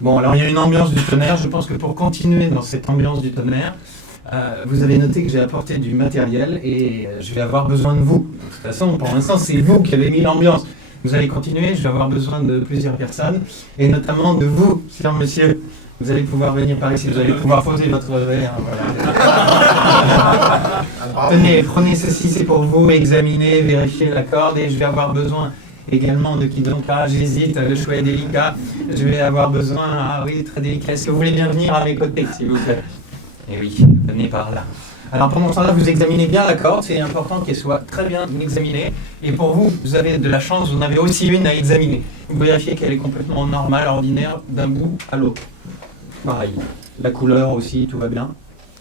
Bon, alors il y a une ambiance du tonnerre. Je pense que pour continuer dans cette ambiance du tonnerre, vous avez noté que j'ai apporté du matériel et je vais avoir besoin de vous. De toute façon, pour l'instant, c'est vous qui avez mis l'ambiance. Vous allez continuer, je vais avoir besoin de plusieurs personnes, et notamment de vous, cher monsieur. Vous allez pouvoir venir par ici, vous allez pouvoir poser votre verre. Voilà. Tenez, prenez ceci, c'est pour vous, examiner, vérifier la corde, et je vais avoir besoin également de qui donc là, j'hésite, le choix est délicat. Je vais avoir besoin, ah oui, très délicat. Est-ce que vous voulez bien venir à mes côtés, s'il vous plaît? Eh oui, venez par là. Alors pendant ce temps-là, vous examinez bien la corde, c'est important qu'elle soit très bien examinée. Et pour vous, vous avez de la chance, vous en avez aussi une à examiner. Vous vérifiez qu'elle est complètement normale, ordinaire, d'un bout à l'autre. Pareil. La couleur aussi, tout va bien?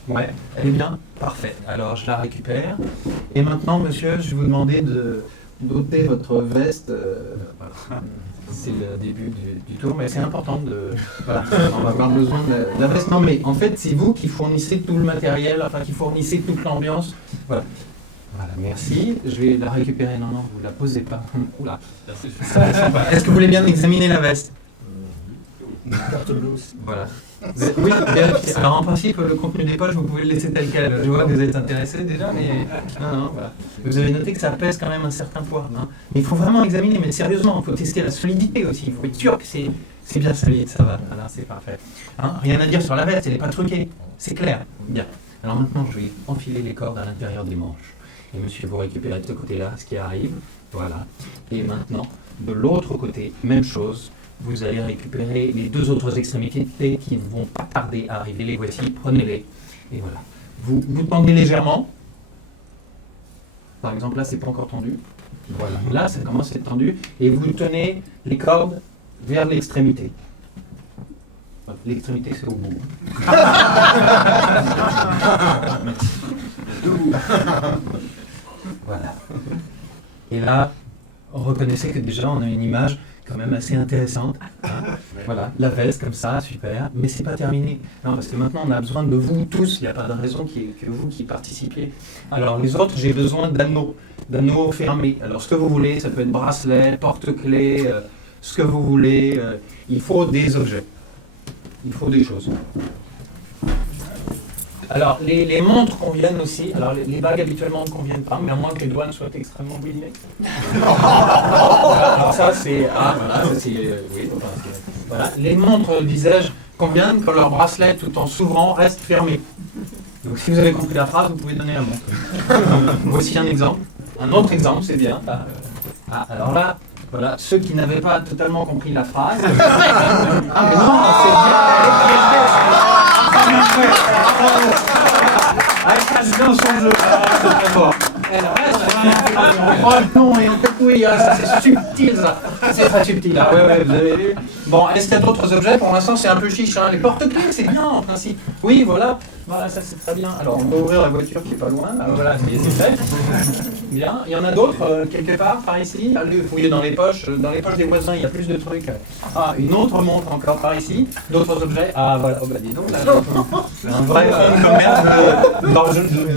Ouais, elle est bien? Parfait. Alors je la récupère. Et maintenant, monsieur, je vais vous demander d'ôter votre veste. C'est le début du tour, mais c'est important de... Voilà, on va avoir besoin de la veste. Non, mais en fait, c'est vous qui fournissez tout le matériel, enfin, qui fournissez toute l'ambiance. Voilà. Voilà, merci. Je vais la récupérer. Non, non, vous la posez pas. Oula. Est-ce que vous voulez bien examiner la veste? Carte bleue aussi. Voilà. Oui, vérifiez. Alors en principe, le contenu des poches, vous pouvez le laisser tel quel. Je vois que vous êtes intéressé déjà, mais non, voilà. Vous avez noté que ça pèse quand même un certain poids. Hein. Mais il faut vraiment examiner, mais sérieusement, il faut tester la solidité aussi. Il faut être sûr que c'est bien solide, ça va. Voilà, c'est parfait. Hein, rien à dire sur la veste, elle n'est pas truquée. C'est clair. Bien. Alors maintenant, je vais enfiler les cordes à l'intérieur des manches. Et monsieur, vous récupérez de ce côté-là ce qui arrive. Voilà. Et maintenant, de l'autre côté, même chose. Vous allez récupérer les deux autres extrémités qui ne vont pas tarder à arriver. Les voici, prenez-les. Et voilà. Vous tendez légèrement. Par exemple, là, c'est pas encore tendu. Voilà. Là, ça commence à être tendu. Et vous tenez les cordes vers l'extrémité. L'extrémité, c'est au bout. Voilà. Et là, reconnaissez que déjà, on a une image quand même assez intéressante. Hein. Voilà, la veste comme ça, super. Mais c'est pas terminé. Non, parce que maintenant on a besoin de vous tous. Il n'y a pas de raison que vous qui participiez. Alors les autres, j'ai besoin d'anneaux fermés. Alors ce que vous voulez, ça peut être bracelet, porte-clés, ce que vous voulez. Il faut des objets. Il faut des choses. Alors, les montres conviennent aussi. Alors, les bagues habituellement ne conviennent pas, mais à moins que les doigts soient extrêmement brillées. Alors, ça, c'est. Ah, voilà, ça, c'est. Oui, voilà. Les montres, disais-je, conviennent quand leur bracelet, tout en s'ouvrant, reste fermé. Donc, si vous avez compris la phrase, vous pouvez donner la montre. Voici un exemple. Un autre exemple, c'est bien. Alors là, voilà, ceux qui n'avaient pas totalement compris la phrase. Ah, mais non, c'est bien. Elle cache bien son jeu. C'est très fort. Elle reste vraiment. Oh non, et en fait, oui, c'est subtil ça. C'est très subtil. Ah, ouais, vous avez vu. Bon, est-ce qu'il y a d'autres objets? Pour l'instant, c'est un peu chiche. Hein. Les porte-clés, c'est bien en principe. Oui, voilà. Voilà, ça c'est très bien. Alors, on va ouvrir la voiture qui est pas loin. Alors voilà, c'est fait. Bien. Il y en a d'autres quelque part par ici. Allez fouiller dans les poches. Dans les poches des voisins, il y a plus de trucs. Ah, une autre montre encore par ici. D'autres objets. Ah, voilà. Oh, bah dis donc, là, un vrai fonds de commerce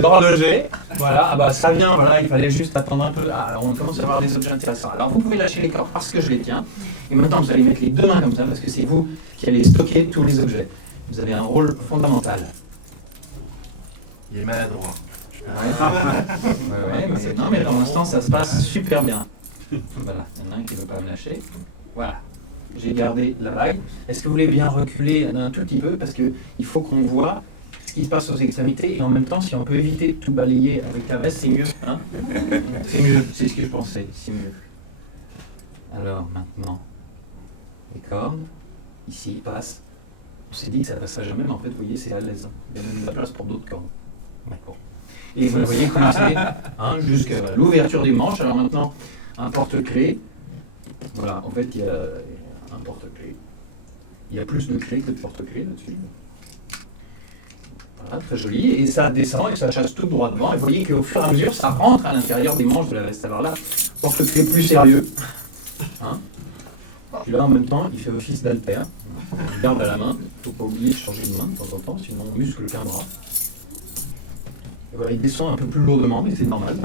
d'horloger. Voilà. Ah, bah ça vient. Voilà, il fallait juste attendre un peu. Ah, alors, on commence à avoir des objets intéressants. Alors, vous pouvez lâcher les cordes parce que je les tiens. Et maintenant, vous allez mettre les deux mains comme ça parce que c'est vous qui allez stocker tous les objets. Vous avez un rôle fondamental. Il est maladroit. Ouais, non, mais pour l'instant, ça se passe super bien. Voilà, il y en a un qui ne veut pas me lâcher. Voilà, j'ai gardé la bague. Est-ce que vous voulez bien reculer un tout petit peu? Parce qu'il faut qu'on voit ce qui se passe aux extrémités. Et en même temps, si on peut éviter de tout balayer avec la veste, c'est mieux. Hein, c'est mieux, c'est ce que je pensais, c'est mieux. Alors maintenant, les cordes, ici, passent. On s'est dit que ça ne passerait jamais, mais en fait, vous voyez, c'est à l'aise. Il y a même de la place pour d'autres cordes. D'accord. Et vous voyez commencer jusqu'à l'ouverture des manches. Alors maintenant, un porte-clés. Voilà, en fait, il y a un porte-clés. Il y a plus de clés que de porte-clés là-dessus. Voilà, très joli. Et ça descend et ça chasse tout droit devant. Et vous voyez qu'au fur et à mesure, ça rentre à l'intérieur des manches de la veste. Alors là, porte-clés plus sérieux. Hein. Puis là, en même temps, il fait office d'haltère. On garde à la main. Il ne faut pas oublier de changer de main de temps en temps, sinon on muscle qu'un bras. Voilà, il descend un peu plus lourdement, mais c'est normal.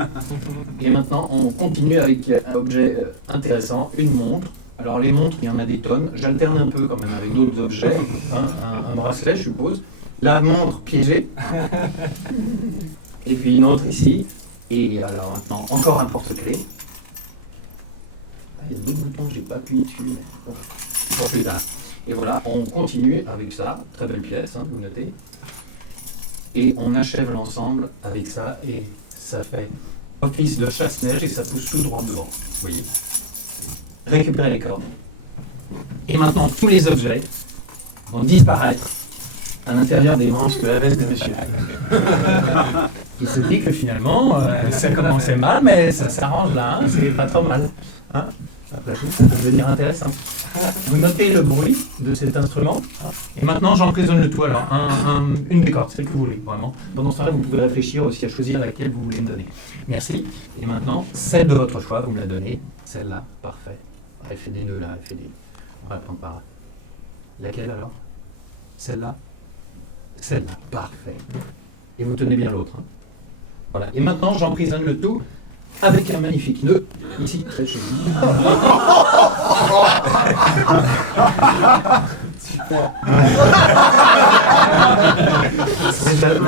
Et maintenant, on continue avec un objet intéressant, une montre. Alors les montres, il y en a des tonnes. J'alterne un peu quand même avec d'autres objets. Hein, un bracelet, je suppose. La montre piégée. Et puis une autre ici. Et alors maintenant, encore un porte-clés. Il y a deux boutons que j'ai pas appuyé dessus, mais bon, pour plus tard. Et voilà, on continue avec ça. Très belle pièce, hein, vous notez. Et on achève l'ensemble avec ça. Et ça fait office de chasse-neige et ça pousse tout droit devant. Vous voyez. Récupérer les cordes. Et maintenant, tous les objets vont disparaître à l'intérieur des manches de la veste de monsieur. Il se dit que finalement, ça commençait mal, mais ça s'arrange là, hein, c'est pas trop mal. Hein, après tout, ça peut devenir intéressant. Vous notez le bruit de cet instrument. Et maintenant, j'emprisonne le tout. Alors, une des cordes, celle que vous voulez, vraiment. Pendant ce temps-là, vous pouvez réfléchir aussi à choisir laquelle vous voulez me donner. Merci. Et maintenant, celle de votre choix, vous me la donnez. Celle-là, parfait. Elle fait des nœuds là, elle fait des... On va la prendre par là. Laquelle alors? Celle-là? Celle-là, parfait. Et vous tenez bien l'autre. Hein. Voilà. Et maintenant, j'emprisonne le tout avec un magnifique nœud, ici, très joli. Là,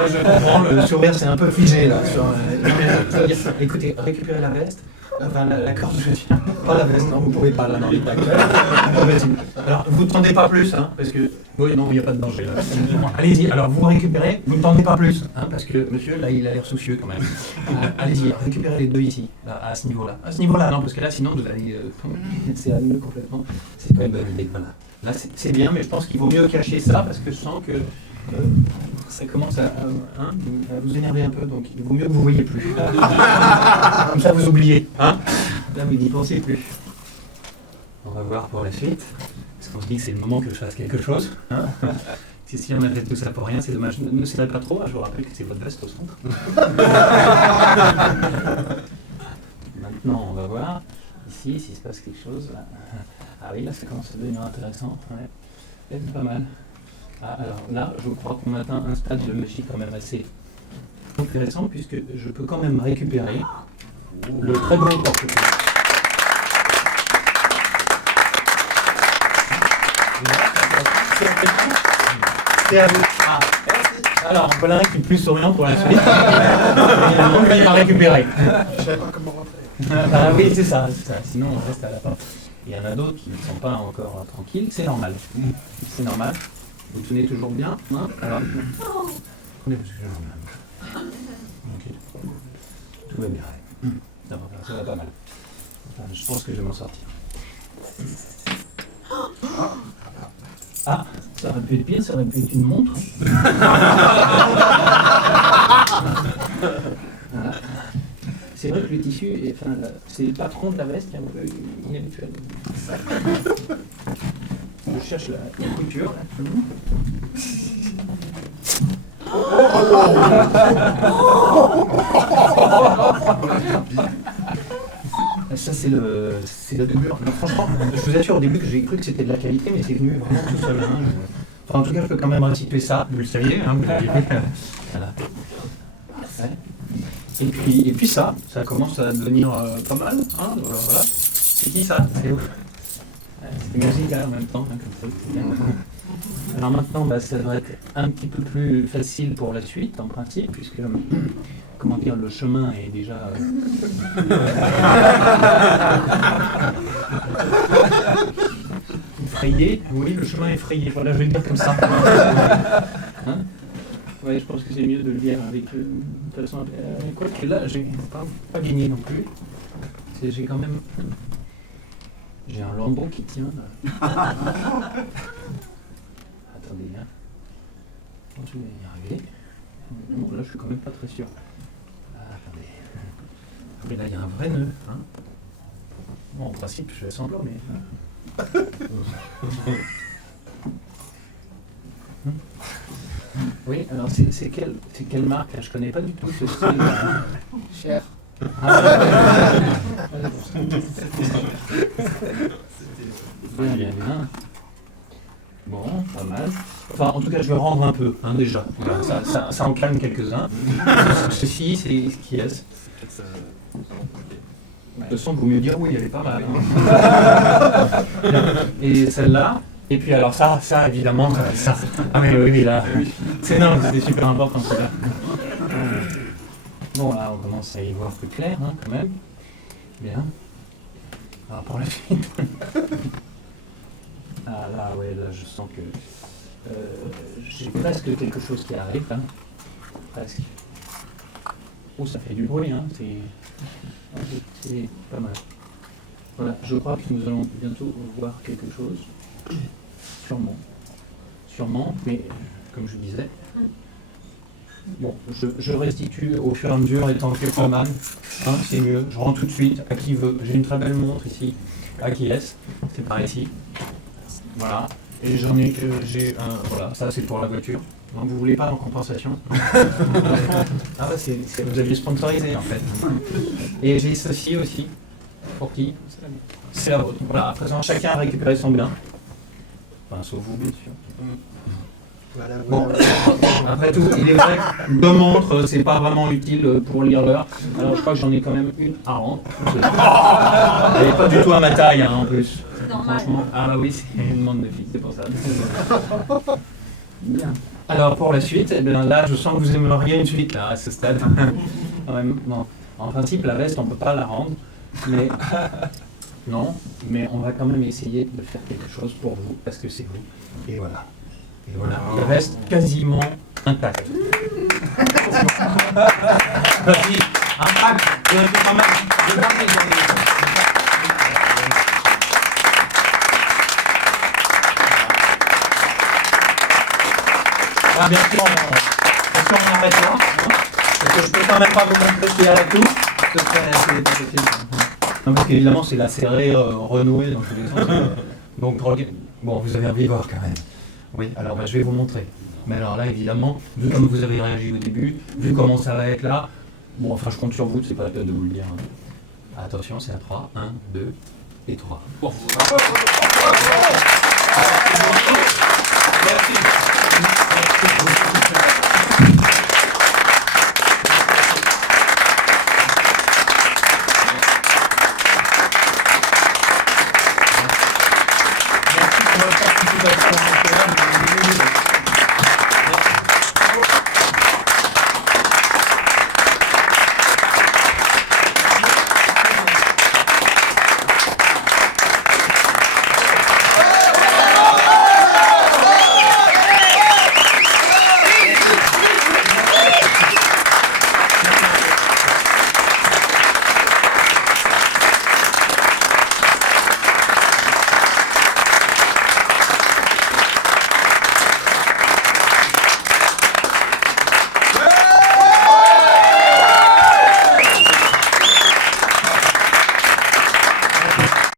je comprends, le sourire c'est un peu figé là. Écoutez, récupérez la veste. Enfin, la corde, je veux dire. Pas la veste, non, vous pouvez pas, là, dans les plaques. Alors, vous ne tendez pas plus, hein, parce que... Oui, non, il n'y a pas de danger, là. Allez-y, alors, vous récupérez, vous ne tendez pas plus, hein, parce que monsieur, là, il a l'air soucieux, quand même. Allez-y, récupérez les deux ici, là, à ce niveau-là. À ce niveau-là, non, parce que là, sinon, vous allez... c'est allumé complètement. C'est pas une bonne idée, voilà. Là, c'est bien, mais je pense qu'il vaut mieux cacher ça, parce que je sens que... ça commence à vous énerver un peu, donc il vaut mieux que vous ne voyez plus. Comme ça, vous oubliez. Hein, là, vous n'y pensez plus. On va voir pour la suite. Parce qu'on se dit que c'est le moment que je fasse quelque chose. Hein, si on a fait tout ça pour rien, c'est dommage. Ne serrez pas trop, hein, je vous rappelle que c'est votre veste au centre. Maintenant, on va voir ici s'il se passe quelque chose. Là. Ah oui, là, ça commence à devenir intéressant. Ouais. C'est pas mal. Ah, alors là, je crois qu'on atteint un stade de magie quand même assez intéressant, puisque je peux quand même récupérer le très bon porte-clés. C'est à vous. Ah. Alors, voilà un qui est plus souriant pour la suite. Évidemment, il va récupérer. Je ne savais pas comment rentrer. Ah oui, c'est ça. Sinon, on reste à la porte. Il y en a d'autres qui ne sont pas encore tranquilles, c'est normal. C'est normal. Vous tenez toujours bien, hein? Alors, prenez parce que je okay. Tout va bien. Ça va pas mal. Enfin, je pense que je vais m'en sortir. Ah, ça aurait pu être pire, ça aurait pu être une montre. Voilà. C'est vrai que le tissu, c'est le patron de la veste qui est un peu inhabituel. Je cherche la couture. Là. Ça, c'est la doublure. Franchement, je vous assure au début que j'ai cru que c'était de la qualité, mais c'est venu vraiment tout seul. Hein. Enfin, en tout cas, je peux quand même restituer ça. Vous le saviez, hein, vous l'avez vu. Voilà. Et puis ça commence à devenir pas mal. Hein, voilà. C'est qui ça? C'est ouf. C'est musical en même temps, hein, comme ça. Alors maintenant, ça devrait être un petit peu plus facile pour la suite, en principe, puisque, comment dire, le chemin est déjà... frayé. Oui, le chemin est frayé. Voilà, je vais le dire comme ça. Hein? Ouais, je pense que c'est mieux de le dire avec une façon... Quoique là, j'ai pas gagné non plus. J'ai quand même... J'ai un lambeau qui tient là. Attendez, hein. Je vais y arriver. Non, là, je suis quand même pas très sûr. Attendez. Mais là, il y a un vrai nœud. Hein. Bon, en principe, je fais semblant, mais... Oui, alors c'est quelle marque? Je connais pas du tout ce style. Cher. Bien. Bon, pas mal. Enfin, en tout cas, je vais rendre un peu, hein, déjà. Voilà, ça en calme quelques-uns. Ceci, c'est ce qui est. De toute façon, il vaut mieux dire oui, elle est pas mal. Et celle-là, et puis alors ça évidemment, ça. Ah mais oui, là, c'est non, c'était super important celui-là. Bon là, on commence à y voir plus clair, hein, quand même. Bien. Alors pour la suite. Ah là, ouais, là je sens que j'ai presque quelque chose qui arrive, hein. Presque. Oh, ça fait du bruit, hein, c'est pas mal. Voilà, je crois que nous allons bientôt voir quelque chose. Sûrement, mais comme je disais. Bon, je restitue au fur et à mesure, étant cameraman, hein, c'est mieux, je rends tout de suite à qui veut. J'ai une très belle montre ici, à qui est-ce, c'est par ici. Voilà, et voilà, ça c'est pour la voiture. Donc vous voulez pas en compensation? Ah bah vous aviez sponsorisé en fait. Et j'ai ceci aussi. Pour qui? C'est la vôtre. Voilà, à présent chacun a récupéré son bien. Enfin, sauf vous bien sûr. Voilà, Bon, après tout, il est vrai que 2 montres, c'est pas vraiment utile pour lire l'heure. Alors je crois que j'en ai quand même une à rendre. Elle n'est pas du tout à ma taille hein, en plus. Franchement, ah bah oui, c'est une montre de fille, c'est pour ça. Bien. Alors pour la suite, eh bien, là je sens que vous aimeriez une suite là, à ce stade. Bon. En principe, la veste, on ne peut pas la rendre, mais non, mais on va quand même essayer de faire quelque chose pour vous, parce que c'est vous. Et voilà. Et voilà, il reste quasiment intact. Vas-y, intact, je réponds quand même. Ah, bien sûr, on arrête là, parce que je peux quand même pas vous montrer ce qu'il y a là tout. Ce serait pas possible. Non, parce qu'évidemment, c'est la serrée renouée dans tous les sens. Donc, bon, vous avez envie de voir quand même. Oui, alors je vais vous montrer. Mais alors là, évidemment, vu comme vous avez réagi au début, vu comment ça va être là, bon, enfin, je compte sur vous, c'est pas la peine de vous le dire. Hein. Attention, c'est à 3. 1, 2 et 3. Bon. Merci. Merci pour votre participation.